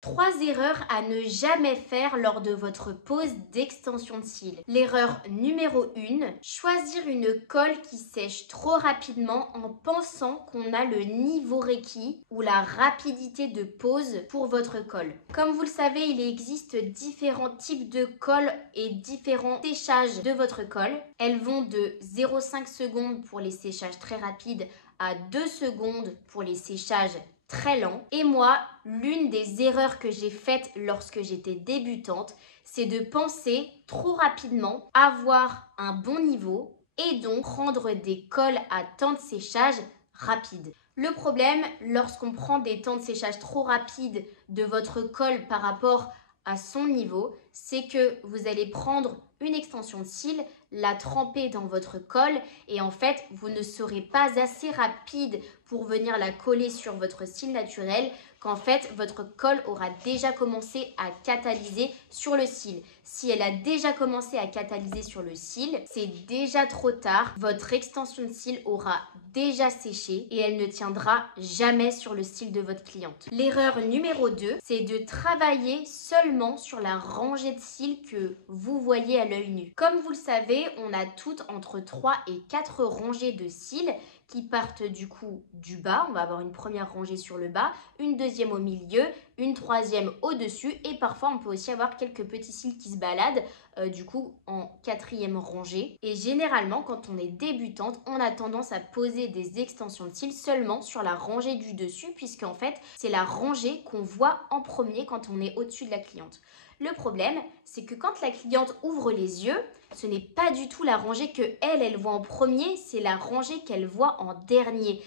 3 erreurs à ne jamais faire lors de votre pose d'extension de cils. L'erreur numéro 1, choisir une colle qui sèche trop rapidement en pensant qu'on a le niveau requis ou la rapidité de pose pour votre colle. Comme vous le savez, il existe différents types de colles et différents séchages de votre colle. Elles vont de 0,5 secondes pour les séchages très rapides à 2 secondes pour les séchages très lent. Et moi, l'une des erreurs que j'ai faites lorsque j'étais débutante, c'est de penser trop rapidement, avoir un bon niveau et donc prendre des colles à temps de séchage rapide. Le problème, lorsqu'on prend des temps de séchage trop rapides de votre colle par rapport à son niveau, c'est que vous allez prendre une extension de cils, la tremper dans votre colle et en fait, vous ne serez pas assez rapide pour venir la coller sur votre cil naturel qu'en fait, votre colle aura déjà commencé à catalyser sur le cil. Si elle a déjà commencé à catalyser sur le cil, c'est déjà trop tard. Votre extension de cils aura déjà séché et elle ne tiendra jamais sur le cil de votre cliente. L'erreur numéro 2, c'est de travailler seulement sur la rangée de cils que vous voyez à l'œil nu. Comme vous le savez, on a toutes entre 3 et 4 rangées de cils qui partent du coup du bas. On va avoir une première rangée sur le bas, une deuxième au milieu, une troisième au-dessus et parfois on peut aussi avoir quelques petits cils qui se baladent du coup en quatrième rangée. Et généralement quand on est débutante, on a tendance à poser des extensions de cils seulement sur la rangée du dessus puisque en fait c'est la rangée qu'on voit en premier quand on est au-dessus de la cliente. Le problème, c'est que quand la cliente ouvre les yeux, ce n'est pas du tout la rangée que elle voit en premier, c'est la rangée qu'elle voit en dernier.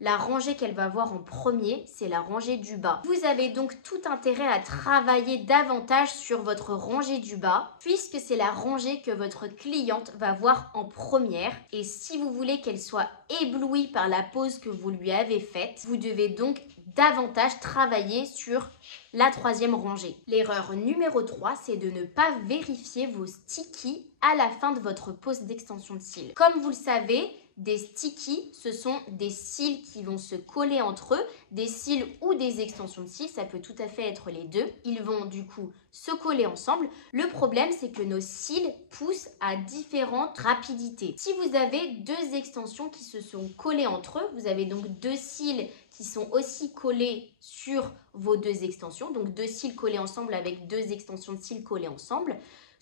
La rangée qu'elle va voir en premier, c'est la rangée du bas. Vous avez donc tout intérêt à travailler davantage sur votre rangée du bas, puisque c'est la rangée que votre cliente va voir en première. Et si vous voulez qu'elle soit éblouie par la pose que vous lui avez faite, vous devez donc davantage travailler sur la troisième rangée. L'erreur numéro 3, c'est de ne pas vérifier vos stickies à la fin de votre pose d'extension de cils. Comme vous le savez, des stickies, ce sont des cils qui vont se coller entre eux, des cils ou des extensions de cils, ça peut tout à fait être les deux. Ils vont du coup se coller ensemble. Le problème, c'est que nos cils poussent à différentes rapidités. Si vous avez deux extensions qui se sont collées entre eux, vous avez donc deux cils qui sont aussi collés sur vos deux extensions, donc deux cils collés ensemble avec deux extensions de cils collées ensemble.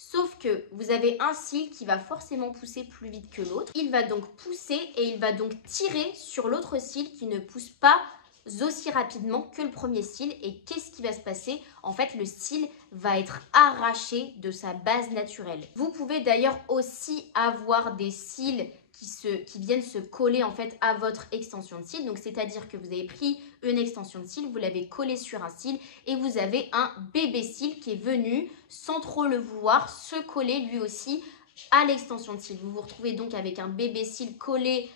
Sauf que vous avez un cil qui va forcément pousser plus vite que l'autre. Il va donc pousser et il va donc tirer sur l'autre cil qui ne pousse pas aussi rapidement que le premier cil. Et qu'est-ce qui va se passer? En fait, le cil va être arraché de sa base naturelle. Vous pouvez d'ailleurs aussi avoir des cils qui viennent se coller en fait à votre extension de cils. Donc c'est-à-dire que vous avez pris une extension de cils, vous l'avez collée sur un cil et vous avez un bébé cil qui est venu sans trop le vouloir se coller lui aussi à l'extension de cils. Vous vous retrouvez donc avec un bébé cil collé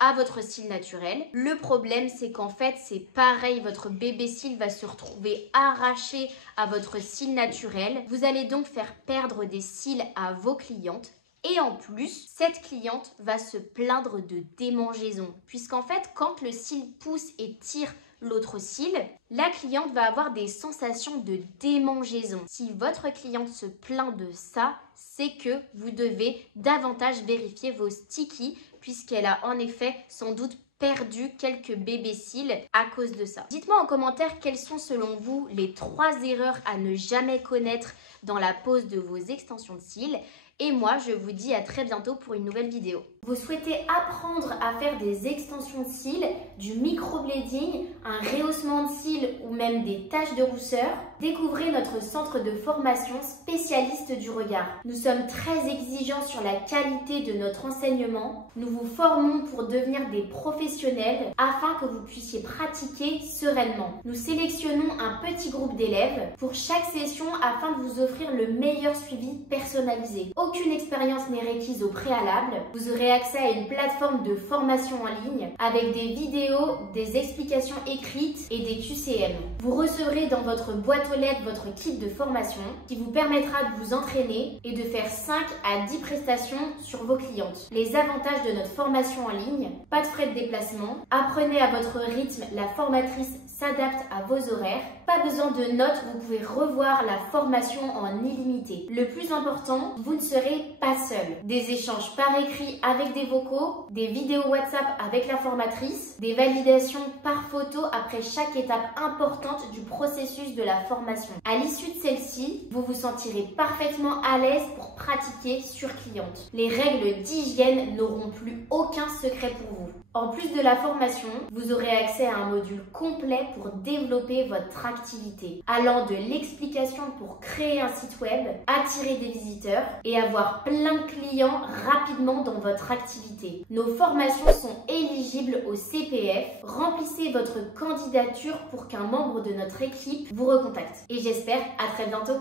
à votre cil naturel. Le problème, c'est qu'en fait, c'est pareil, votre bébé cil va se retrouver arraché à votre cil naturel. Vous allez donc faire perdre des cils à vos clientes. Et en plus, cette cliente va se plaindre de démangeaison. Puisqu'en fait, quand le cil pousse et tire l'autre cil, la cliente va avoir des sensations de démangeaison. Si votre cliente se plaint de ça, c'est que vous devez davantage vérifier vos stickies puisqu'elle a en effet sans doute perdu quelques bébés cils à cause de ça. Dites-moi en commentaire quelles sont selon vous les 3 erreurs à ne jamais connaître dans la pose de vos extensions de cils. Et moi, je vous dis à très bientôt pour une nouvelle vidéo. Vous souhaitez apprendre à faire des extensions de cils, du microblading, un rehaussement de cils ou même des taches de rousseur? Découvrez notre centre de formation spécialiste du regard. Nous sommes très exigeants sur la qualité de notre enseignement. Nous vous formons pour devenir des professionnels afin que vous puissiez pratiquer sereinement. Nous sélectionnons un petit groupe d'élèves pour chaque session afin de vous offrir le meilleur suivi personnalisé. Aucune expérience n'est requise au préalable. Vous aurez accès à une plateforme de formation en ligne avec des vidéos, des explications écrites et des QCM. Vous recevrez dans votre boîte aux lettres votre kit de formation qui vous permettra de vous entraîner et de faire 5 à 10 prestations sur vos clientes. Les avantages de notre formation en ligne: pas de frais de déplacement, apprenez à votre rythme, la formatrice s'adapte à vos horaires, Pas besoin de notes, vous pouvez revoir la formation en illimité. Le plus important, vous ne serez pas seul. Des échanges par écrit avec des vocaux, des vidéos WhatsApp avec la formatrice, des validations par photo après chaque étape importante du processus de la formation. À l'issue de celle-ci, vous vous sentirez parfaitement à l'aise pour pratiquer sur cliente. Les règles d'hygiène n'auront plus aucun secret pour vous. En plus de la formation, vous aurez accès à un module complet pour développer votre activité, allant de l'explication pour créer un site web, attirer des visiteurs et avoir plein de clients rapidement dans votre activité. Nos formations sont éligibles au CPF. Remplissez votre candidature pour qu'un membre de notre équipe vous recontacte. Et j'espère à très bientôt.